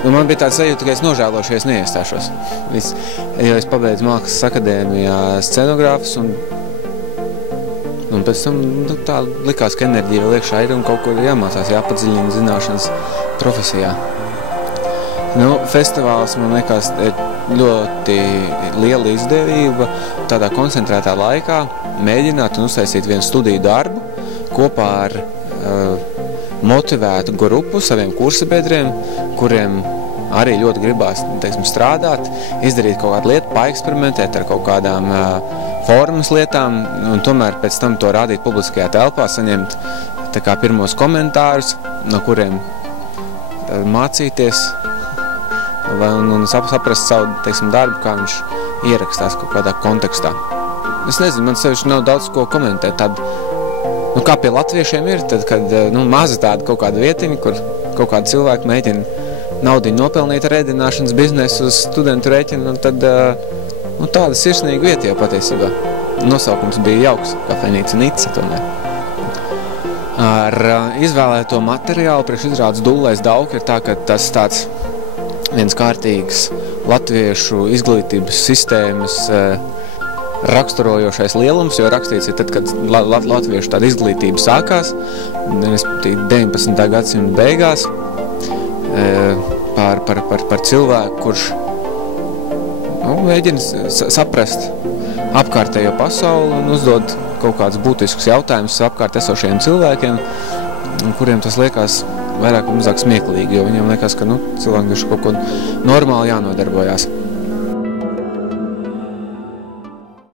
Man bija tāds sajūta, ka es nožēlošu, ja es neiestāšos. Jo es pabeidzu Mākslas akadēmijā scenogrāfus un pēc tam tā likās, ka enerģija vēl iekšā ir un kaut kur jāmācās, jāpadziļina zināšanas profesijā. Festivāls, man liekas, ir ļoti liela izdevība tādā koncentrētā laikā mēģināt un uztaisīt vienu studiju darbu kopā ar motivētu grupu saviem kursabiedriem, kuriem arī ļoti gribās, teiksim, strādāt, izdarīt kaut kādu lietu, paeksperimentēt ar kaut kādām formas lietām un tomēr pēc tam to rādīt publiskajā telpā, saņemt tā kā pirmos komentārus, no kuriem mācīties un saprast savu, teiksim, darbu, kā viņš ierakstās kaut kādā kontekstā. Es nezinu, man sevišķi nav daudz ko komentēt. Kā pie latviešiem ir, tad, kad maza tāda kaut kāda vietiņa, kur kaut kādi cilvēki mēģina naudiņu nopelnīt ar ēdināšanas biznesu uz studentu rēķinu, un tad tāda sirsnīga vieta jau patiesībā. Nosaukums bija jauks, kafejnīca Nice tomēr. Ar izvēlēto materiālu priekš izrādes Dullais Dauka ir tā, ka tas tāds viens kārtīgs latviešu izglītības sistēmas raksturojošais lielums, jo rakstīts ir tad, kad latviešu tāda izglītība sākās, 19. gadsimta beigās, par cilvēku, kurš mēģina saprast apkārtējo pasauli un uzdod kaut kādus būtiskus jautājumus apkārt esošajiem cilvēkiem, kuriem tas liekas vairāk un mazāk smieklīgi, jo viņiem liekas, ka cilvēkiem ir kaut ko normāli jānodarbojās.